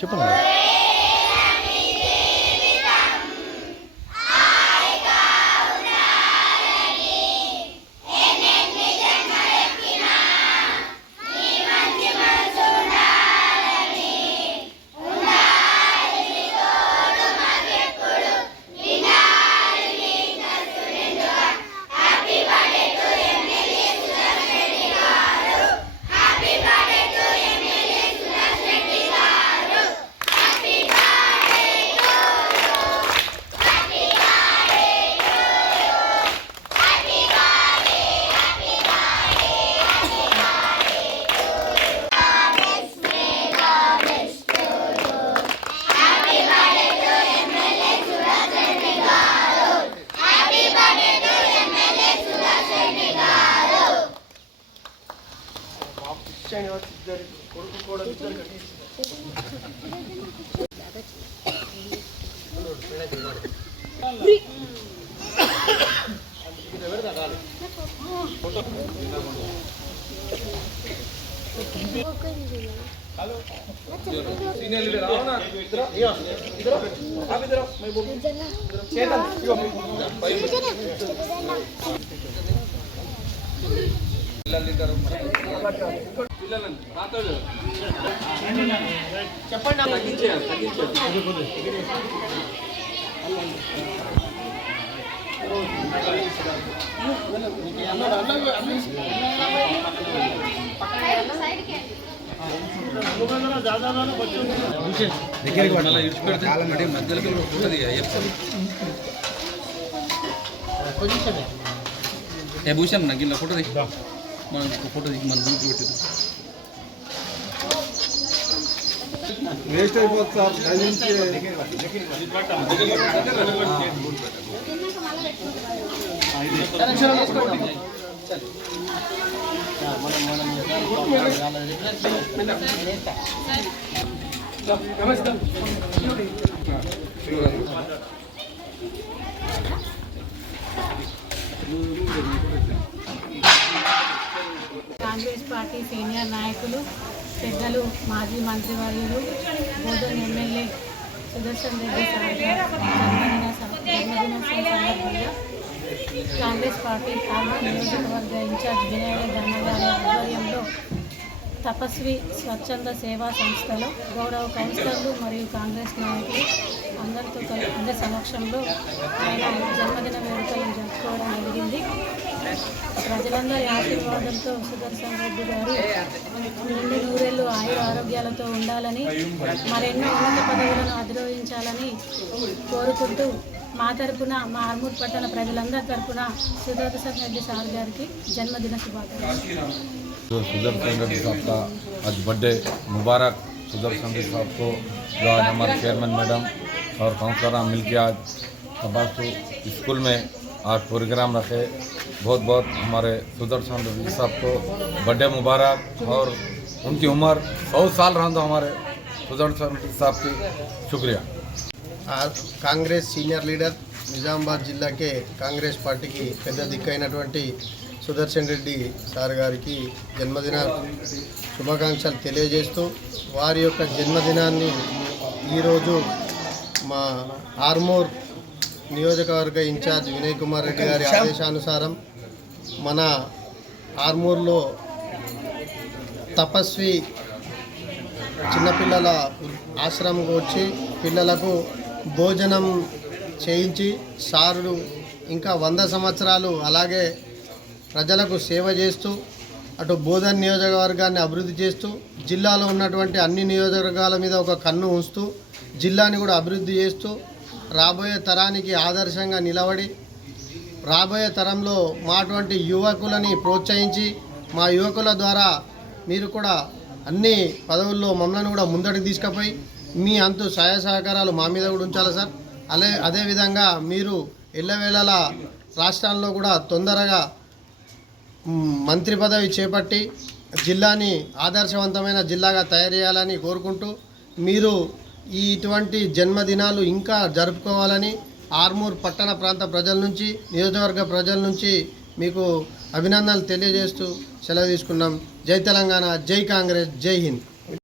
చెప్పండి. Senior leader आओ ना इधर इधर आप इधर मैं बोल चेतन లీడర్ పిల్లలను తాతలు చెప్పండి తగ్గించేయాలి దగ్గరికి మళ్ళీ ఇచ్చి పెడితే మధ్యలో ఉంటుంది ఏ భూషణ్ నాకు ఇలా ఫోటో దిగి మన ఫోటో దిగి మన గ్రూప్ పెట్టింది వేస్ట్ అయిపోతుంది. కాంగ్రెస్ పార్టీ సీనియర్ నాయకులు పెద్దలు మాజీ మంత్రివర్యులు బోధన్ ఎమ్మెల్యే సుదర్శన్ రెడ్డి జన్మదినోత్సవం సందర్భంగా కాంగ్రెస్ పార్టీ ఆర్మూర్ నియోజకవర్గ ఇన్ఛార్జ్ వినయ్ ధన్నగారి ఆధ్వర్యంలో తపస్వి స్వచ్ఛంద సేవా సంస్థలో గౌరవ కౌన్సిలర్లు మరియు కాంగ్రెస్ నాయకులు అందరి సమక్షంలో ఆయన జన్మదిన వేడుకలను జరుపుకోవడం జరిగింది. ప్రజలందరి ఆశీర్వాదంతో సుదర్శన్ రెడ్డి గారు నిండు నూరేళ్లు ఆరోగ్యాలతో ఉండాలని మరెన్నో ఉన్నత పదవులను అధిరోహించాలని కోరుకుంటూ మా తరపున మా ఆర్మూర్ పట్టణ ప్రజలందరి తరపున సుదర్శన్ రెడ్డి సార్ గారికి జన్మదిన శుభాకాంక్షలు. सुदर्शन रेड्डी साहब का आज बर्थडे मुबारक। सुदर्शन रेड्डी साहब को जो आज हमारे चेयरमैन मैडम और काउंसलर मिल के आज तबासु स्कूल में आज प्रोग्राम रखे। बहुत बहुत हमारे सुदर्शन रेड्डी साहब को बर्थडे मुबारक और उनकी उम्र 100 साल रहा तो हमारे सुदर्शन रेड्डी साहब की शुक्रिया। आज कांग्रेस सीनियर लीडर నిజామాబాద్ జిల్లాకే కాంగ్రెస్ పార్టీకి పెద్ద దిక్కైనటువంటి సుదర్శన్ రెడ్డి సార్ గారికి జన్మదిన శుభాకాంక్షలు తెలియజేస్తూ వారి యొక్క జన్మదినాన్ని ఈరోజు మా ఆర్మూర్ నియోజకవర్గ ఇన్ఛార్జ్ వినయ్ కుమార్ రెడ్డి గారి ఆదేశానుసారం మన ఆర్మూర్లో తపస్వి చిన్నపిల్లల ఆశ్రమంకు వచ్చి పిల్లలకు భోజనం చేయించి సారులు ఇంకా 100 సంవత్సరాలు అలాగే ప్రజలకు సేవ చేస్తూ అటు బోధన్ నియోజకవర్గాన్ని అభివృద్ధి చేస్తూ జిల్లాలో ఉన్నటువంటి అన్ని నియోజకవర్గాల మీద ఒక కన్ను ఉంచుతూ జిల్లాని కూడా అభివృద్ధి చేస్తూ రాబోయే తరానికి ఆదర్శంగా నిలబడి రాబోయే తరంలో మాటువంటి యువకులని ప్రోత్సహించి మా యువకుల ద్వారా మీరు కూడా అన్ని పదవుల్లో మమ్మల్ని కూడా ముందటికి తీసుకుపోయి మీ అంతు సహాయ సహకారాలు మా మీద కూడా ఉంచాలి సార్. అదేవిధంగా మీరు ఎల్లవేళలా రాష్ట్రాల్లో కూడా తొందరగా మంత్రి పదవి చేపట్టి జిల్లాని ఆదర్శవంతమైన జిల్లాగా తయారు చేయాలని కోరుకుంటూ మీరు ఇటువంటి జన్మదినాలు ఇంకా జరుపుకోవాలని ఆర్మూర్ పట్టణ ప్రాంత ప్రజల నుంచి నియోజకవర్గ ప్రజల నుంచి మీకు అభినందనలు తెలియజేస్తూ సెలవు తీసుకున్నాం. జై తెలంగాణ, జై కాంగ్రెస్, జై హింద్.